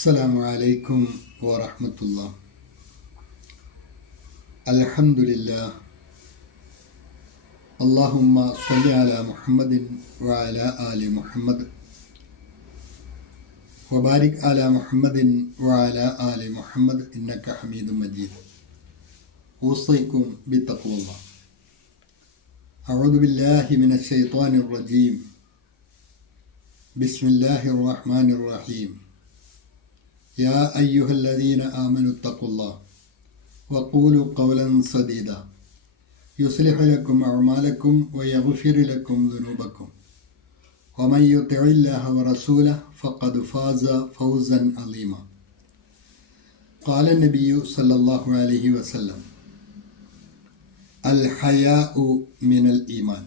അസ്സലാമു അലൈക്കും വറഹ്മത്തുള്ളാഹി. അൽഹംദുലില്ലാഹ്. അല്ലാഹുമ്മ സ്വല്ലി അലാ മുഹമ്മദിൻ വഅലാ ആലി മുഹമ്മദ് വബാരിക് അലാ മുഹമ്മദിൻ വഅലാ ആലി മുഹമ്മദ് ഇന്നക ഹമീദും മജീദ്. ഊസൈക്കും ബിത്തഖ്വല്ലാഹ്. അഊദു ബില്ലാഹി മിനശ് ശൈത്വാനിർ റജീം. ബിസ്മില്ലാഹിർ റഹ്മാനിർ റഹീം. يا أيها الذين آمنوا اتقوا الله وقولوا قولا سديدا يصلح لكم أعمالكم ويغفر لكم ذنوبكم ومن يطع الله ورسوله فقد فاز فوزا عظيما. قال النبي صلى الله عليه وسلم الحياء من الإيمان.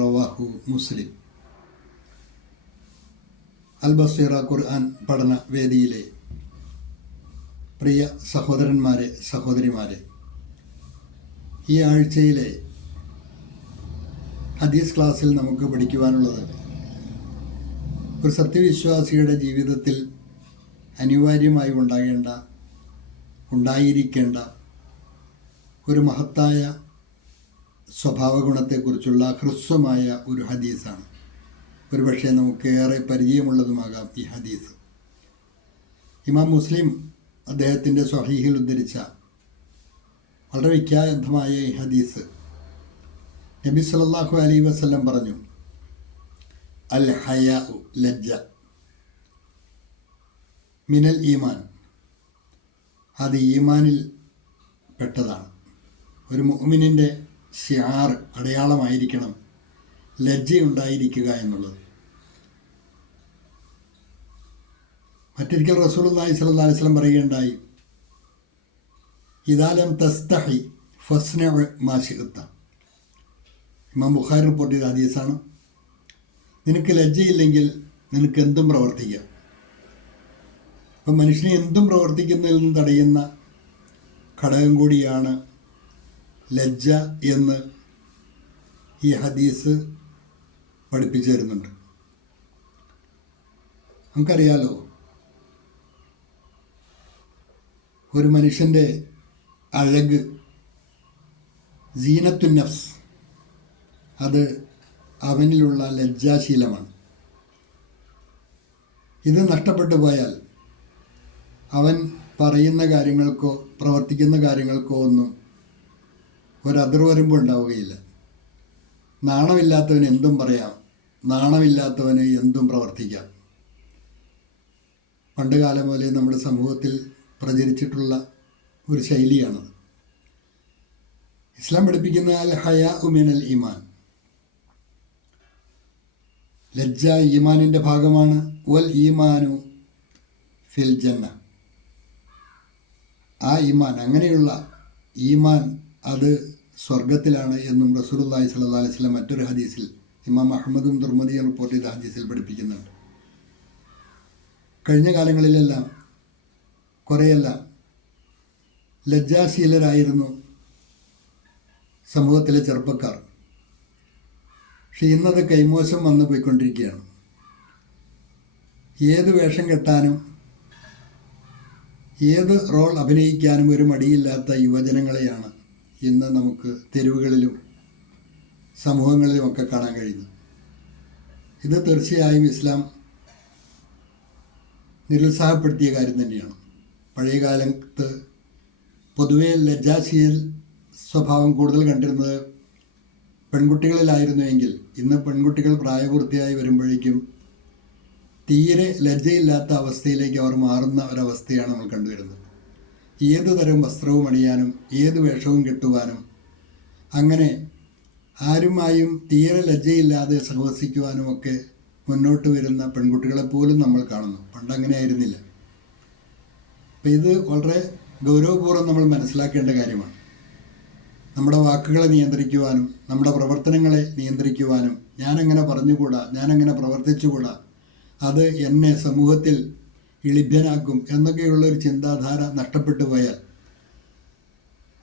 رواه مسلم. അൽബസീറ ഖുർആൻ പഠന വേദിയിലെ പ്രിയ സഹോദരന്മാരെ, സഹോദരിമാരെ, ഈ ആഴ്ചയിലെ ഹദീസ് ക്ലാസ്സിൽ നമുക്ക് പഠിക്കുവാനുള്ളത് ഒരു സത്യവിശ്വാസിയുടെ ജീവിതത്തിൽ അനിവാര്യമായി ഉണ്ടായിരിക്കേണ്ട ഒരു മഹത്തായ സ്വഭാവഗുണത്തെക്കുറിച്ചുള്ള ഹ്രസ്വമായ ഒരു ഹദീസാണ്. ഒരുപക്ഷെ നമുക്ക് ഏറെ പരിചയമുള്ളതുമാകാം ഈ ഹദീസ്. ഇമാം മുസ്ലിം അദ്ദേഹത്തിൻ്റെ സ്വഹീഹിൽ ഉദ്ധരിച്ച വളരെ വിഖ്യാതമായ ഈ ഹദീസ്, നബി സല്ലല്ലാഹു അലൈഹി വസല്ലം പറഞ്ഞു, അൽ ഹയാഉ, ലജ്ജ, മിനൽ ഈമാൻ, അത് ഈമാനിൽ പെട്ടതാണ്. ഒരു മുഅ്മിനിൻ്റെ ശിആർ, അടയാളമായിരിക്കണം ലജ്ജയുണ്ടായിരിക്കുക എന്നുള്ളത്. മറ്റൊരിക്കൽ റസൂലുള്ളാഹി സ്വല്ലല്ലാഹു അലൈഹി വസല്ലം പറയുകയുണ്ടായി, ഇദാ ലം തസ്തഹി ഫസ്നഉ മാ ശിഅ്ത. ഇമാം ബുഖാരി റിപ്പോർട്ട് ചെയ്ത ഹദീസാണ്. നിനക്ക് ലജ്ജയില്ലെങ്കിൽ നിനക്ക് എന്തും പ്രവർത്തിക്കാം. അപ്പം മനുഷ്യനെ എന്തും പ്രവർത്തിക്കുന്നതിൽ നിന്ന് തടയുന്ന ഘടകം കൂടിയാണ് ലജ്ജ എന്ന് ഈ ഹദീസ് പഠിപ്പിച്ചു തരുന്നുണ്ട്. നമുക്കറിയാലോ, ഒരു മനുഷ്യൻ്റെ അഴക്, സീനത്തുൻ നഫ്സ്, അത് അവനിലുള്ള ലജ്ജാശീലമാണ്. ഇത് നഷ്ടപ്പെട്ടു പോയാൽ അവൻ പറയുന്ന കാര്യങ്ങൾക്കോ പ്രവർത്തിക്കുന്ന കാര്യങ്ങൾക്കോ ഒന്നും ഒരതിർവരമ്പ് ഉണ്ടാവുകയില്ല. നാണമില്ലാത്തവന് എന്തും പറയാം, നാണമില്ലാത്തവന് എന്തും പ്രവർത്തിക്കാം. പണ്ട് കാലം പോലെ നമ്മുടെ സമൂഹത്തിൽ പ്രചരിച്ചിട്ടുള്ള ഒരു ശൈലിയാണത്. ഇസ്ലാം പഠിപ്പിക്കുന്ന അൽ ഹയാഉ മിനൽ ഈമാൻ, ലജ്ജ ഈമാനിൻ്റെ ഭാഗമാണ്. വൽ ഈമാനു ഫിൽ ജന്ന, ആ ഈമാൻ, അങ്ങനെയുള്ള ഈമാൻ അത് സ്വർഗത്തിലാണ് എന്നും റസൂലുള്ളാഹി സ്വല്ലല്ലാഹു അലൈഹി വസല്ലം മറ്റൊരു ഹദീസിൽ, ഇമാം അഹ്മദും തുർമുദിയും റിപ്പോർട്ട് ചെയ്ത ഹദീസിൽ പഠിപ്പിക്കുന്നുണ്ട്. കഴിഞ്ഞ കാലങ്ങളിലെല്ലാം കുറേയെല്ലാം ലജ്ജാശീലരായിരുന്നു സമൂഹത്തിലെ ചെറുപ്പക്കാർ. പക്ഷെ ഇന്നത് കൈമോശം വന്നു പോയിക്കൊണ്ടിരിക്കുകയാണ്. ഏത് വേഷം കെട്ടാനും ഏത് റോൾ അഭിനയിക്കാനും ഒരു മടിയില്ലാത്ത യുവജനങ്ങളെയാണ് ഇന്ന് നമുക്ക് തെരുവുകളിലും സമൂഹങ്ങളിലുമൊക്കെ കാണാൻ കഴിയുന്നു. ഇത് തീർച്ചയായും ഇസ്ലാം നിരുത്സാഹപ്പെടുത്തിയ കാര്യം തന്നെയാണ്. പഴയ കാലത്ത് പൊതുവെ ലജ്ജാശീൽ സ്വഭാവം കൂടുതൽ കണ്ടിരുന്നത് പെൺകുട്ടികളിലായിരുന്നുവെങ്കിൽ ഇന്ന് പെൺകുട്ടികൾ പ്രായപൂർത്തിയായി വരുമ്പോഴേക്കും തീരെ ലജ്ജയില്ലാത്ത അവസ്ഥയിലേക്ക് അവർ മാറുന്ന ഒരവസ്ഥയാണ് നമ്മൾ കണ്ടുവരുന്നത്. ഏത് തരം വസ്ത്രവും അണിയാനും ഏത് വേഷവും കെട്ടുവാനും അങ്ങനെ ആരുമായും തീരെ ലജ്ജയില്ലാതെ സഹവസിക്കുവാനും ഒക്കെ മുന്നോട്ട് വരുന്ന പെൺകുട്ടികളെപ്പോലും നമ്മൾ കാണുന്നു. പണ്ടങ്ങനെ ആയിരുന്നില്ല. അപ്പം ഇത് വളരെ ഗൗരവപൂർവ്വം നമ്മൾ മനസ്സിലാക്കേണ്ട കാര്യമാണ്. നമ്മുടെ വാക്കുകളെ നിയന്ത്രിക്കുവാനും നമ്മുടെ പ്രവർത്തനങ്ങളെ നിയന്ത്രിക്കുവാനും ഞാനങ്ങനെ പറഞ്ഞുകൂടാ, ഞാനങ്ങനെ പ്രവർത്തിച്ചുകൂടാ, അത് എന്നെ സമൂഹത്തിൽ ഇളിഭ്യനാക്കും എന്നൊക്കെയുള്ളൊരു ചിന്താധാര നഷ്ടപ്പെട്ടു പോയാൽ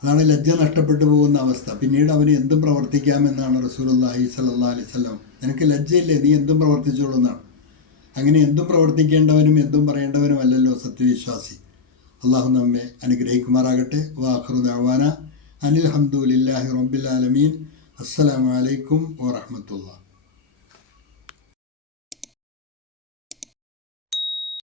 അതാണ് ലജ്ജ നഷ്ടപ്പെട്ടു പോകുന്ന അവസ്ഥ. പിന്നീട് അവന് എന്തും പ്രവർത്തിക്കാമെന്നാണ് റസൂലുള്ളാഹി സ്വല്ലല്ലാഹു അലൈഹി വസല്ലം, നിനക്ക് ലജ്ജയില്ലേ, നീ എന്തും പ്രവർത്തിച്ചോളൂ എന്നാണ്. അങ്ങനെ എന്തും പ്രവർത്തിക്കേണ്ടവനും എന്തും പറയേണ്ടവനുമല്ലല്ലോ സത്യവിശ്വാസി. അള്ളാഹു നമ്മെ അനുഗ്രഹിക്കുമാറാകട്ടെ. വാഖിറു ദഅ്വാന അനിൽ ഹംദുലില്ലാഹി റബ്ബിൽ ആലമീൻ. അസ്സലാമു അലൈക്കും വറഹ്മത്തുള്ളാഹി.